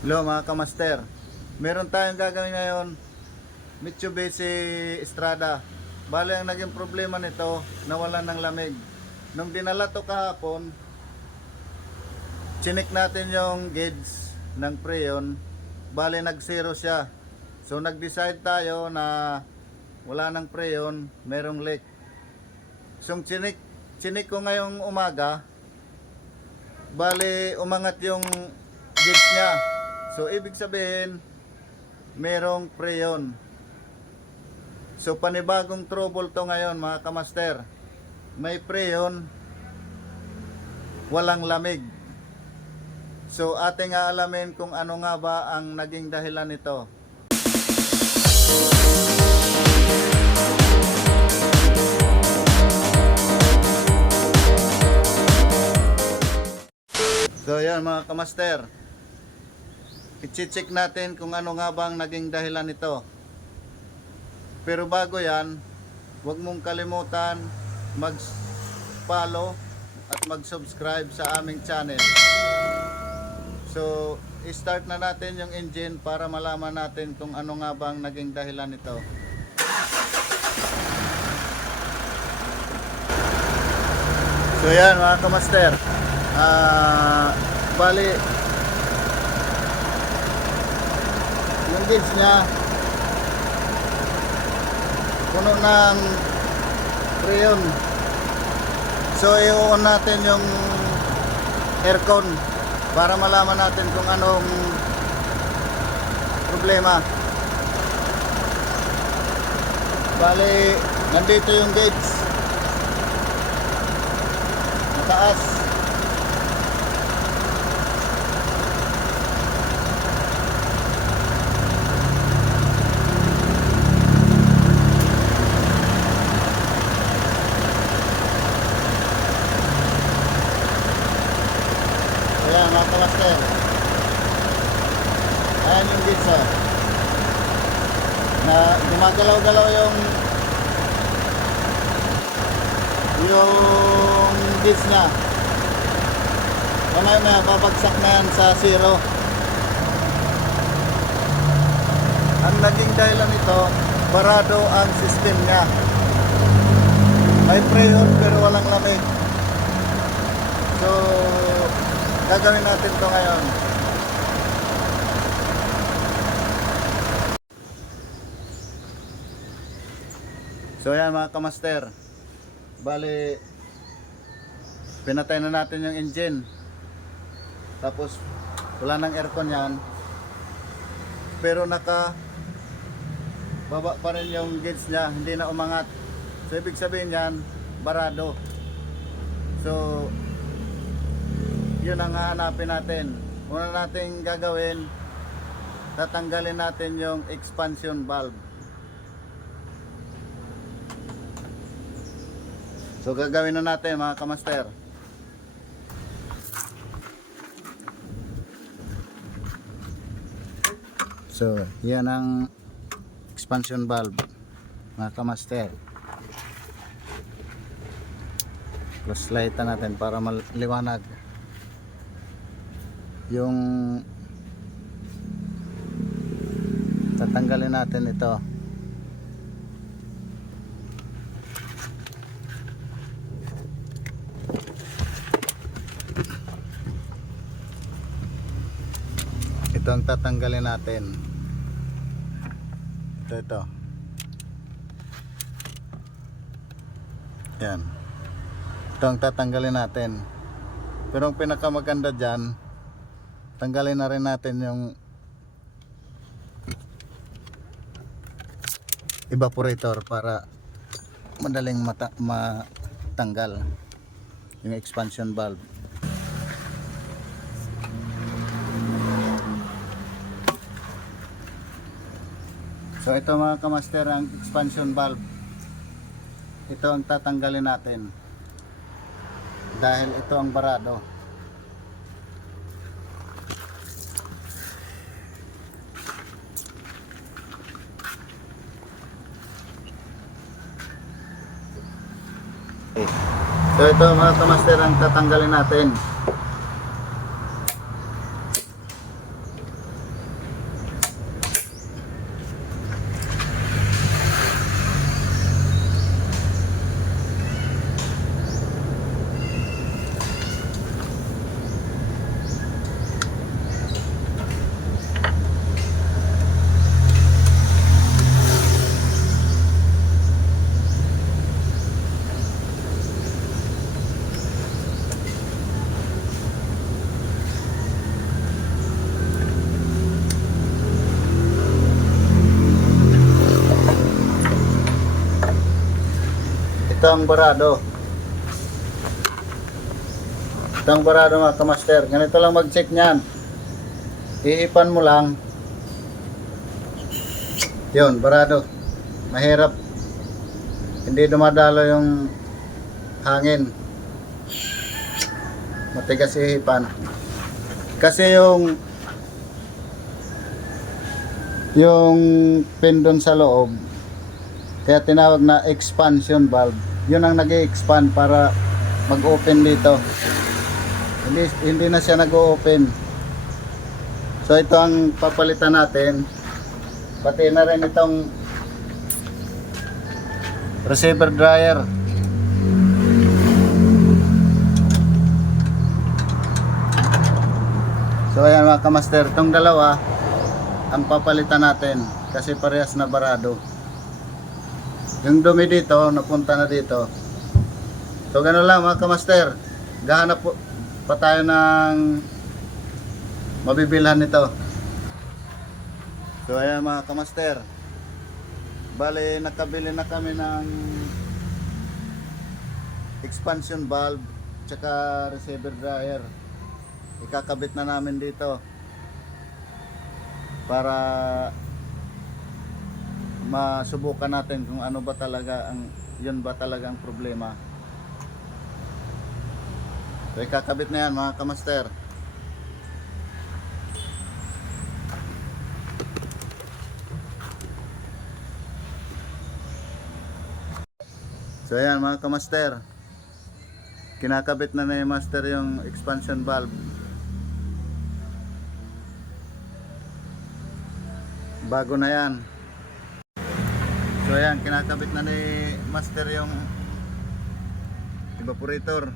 Hello mga kamaster. Meron tayong gagawin ngayon, Mitsubishi Strada. Bale ang naging problema nito, nawalan ng lamig. Nung dinala to kahapon, chinik natin yung gauge ng Freon. Bale nag-zero siya. So nag-decide tayo na wala ng Freon, merong leak. So chinik ko ngayong umaga, bale umangat yung gauge niya. So ibig sabihin merong Freon. So panibagong trouble to ngayon mga kamaster. May Freon, walang lamig. So ating aalamin kung ano nga ba ang naging dahilan nito. So yan mga kamaster, i-check natin kung ano nga bang naging dahilan nito. Pero bago yan, huwag mong kalimutan mag-follow at mag-subscribe sa aming channel. So i-start na natin yung engine para malaman natin kung ano nga bang naging dahilan nito. So yan mga kamaster, bali yung gauge niya puno ng Freon. So i-on natin yung aircon para malaman natin kung anong problema. Bali nandito yung gauge, mataas. Ayan mga kamaster, ayan yung gauge na gumagalaw-galaw yung gauge nya. Mamaya babagsak na yan sa zero. Ang naging dahilan nito, barado ang system nya. May Freon pero walang lamig. So gagawin natin to ngayon. So yan mga kamaster, bali pinatay na natin yung engine, tapos wala nang aircon yan, pero naka baba pa rin yung gauge nya, hindi na umangat. So ibig sabihin yan, barado. So yun ang hahanapin natin. Una nating gagawin, tatanggalin natin yung expansion valve. So gagawin na natin mga kamaster. So yan ang expansion valve mga kamaster. Flashlight natin para maliwanag. Yung tatanggalin natin ito. Ito ang tatanggalin natin. Ito. Yan. Ito ang tatanggalin natin. Pero ang pinakamaganda dyan, tanggalin na rin natin yung evaporator para madaling matanggal yung expansion valve. So ito mga kamaster ang expansion valve. Ito ang tatanggalin natin dahil ito ang barado. So ito mga kamaster ang tatanggalin natin. Ito ang barado. Ito ang barado mga kamaster. Ganito lang mag-check niyan. Iipan mo lang. Yun, barado. Mahirap. Hindi dumadalo yung hangin. Matigas ihipan. Kasi yung pin doon sa loob, kaya tinawag na expansion valve. Yun ang nag-expand para mag-open dito. Hindi na siya nag-open. So ito ang papalitan natin. Pati na rin itong receiver dryer. So ayan mga kamaster, itong dalawa ang papalitan natin kasi parehas na barado. Yung dumi dito napunta na dito. So gano'n lang mga kamaster, gahanap pa tayo ng mabibilhan nito. So ayan mga kamaster, bale nakabili na kami ng expansion valve tsaka receiver dryer. Ikakabit na namin dito para masubukan natin kung ano ba talaga yun ba talaga ang problema. So ikakabit na yan mga kamaster. So ayan mga kamaster, kinakabit na ni master yung expansion valve. Bago na yan. So ayan, kinakabit na ni master yung evaporator.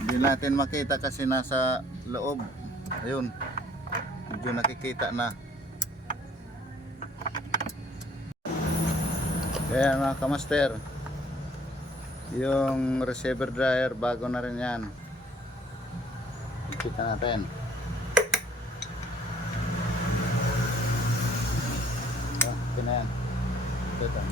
Hindi natin makita kasi nasa loob. Ayun, medyo nakikita na. Ayan mga kamaster, yung receiver dryer bago na rin yan. Kita natin. Okay na yan. Ito.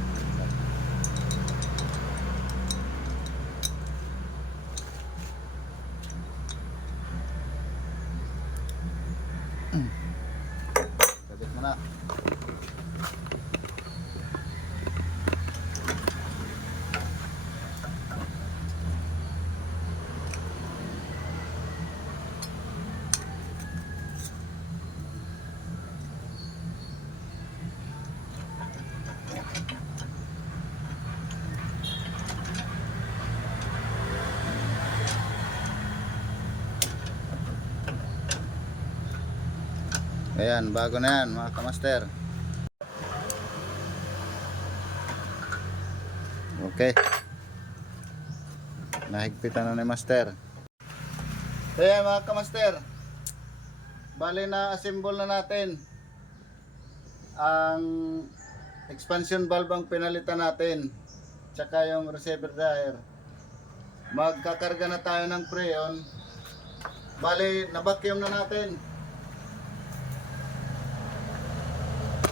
Kabit mo na. Ayan, bago na yan mga kamaster. Okay, nahigpitan na ni master. Ayan mga kamaster, bali na assemble na natin ang expansion valve ang pinalitan natin, tsaka yung receiver dryer. Magkakarga na tayo ng freon. Bali na-vacuum na natin.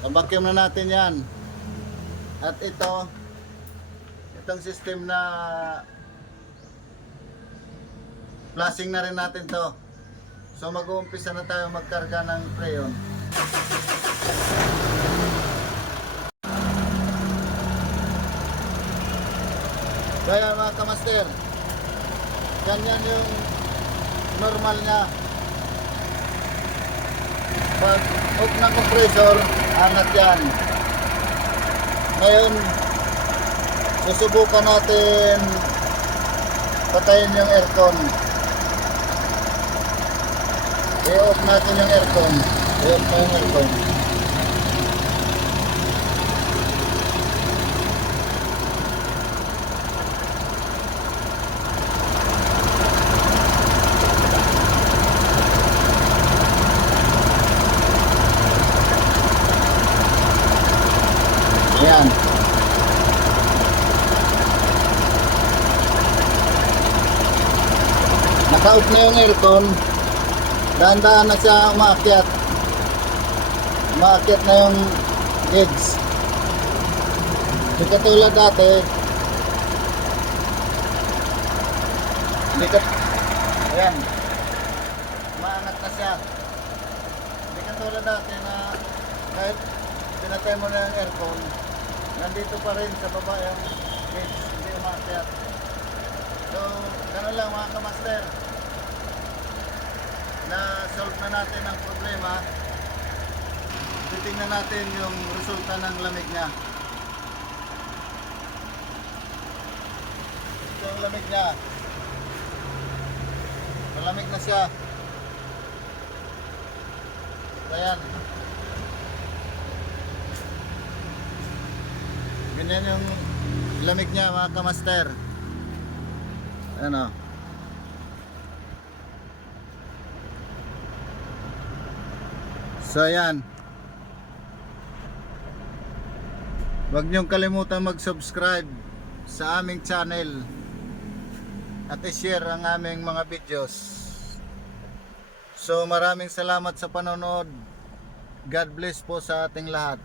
Na-vacuum na natin yan. At itong system na flushing na rin natin to. So mag-uumpisa na tayo magkarga ng freon. Kaya mga kamaster, ganyan yung normal niya. Pag hook ng compressor, angat yan. Ngayon, susubukan natin patayin yung aircon. I-off natin yung aircon. I-off na yung aircon. Ayan. Naka-off na yung aircon. Dahan-dahan na siya umaakyat. Umaakyat na yung gauge. Hindi katulad dati. Hindi kat... Ayan. Maangat na siya. Hindi katulad dati na kahit pinatay mo na yung aircon, nandito pa rin sa baba yung gauge, hindi umakyat. So, gano'n lang mga kamaster. Na-solve na natin ang problema. Titingnan natin yung resulta ng lamig niya. Ito yung lamig niya. Malamig na siya. Ayan. Ganyan yung lamig niya mga kamaster. Ayan o. So ayan. Huwag niyong kalimutan mag-subscribe sa aming channel at i-share ang aming mga videos. So maraming salamat sa panonood. God bless po sa ating lahat.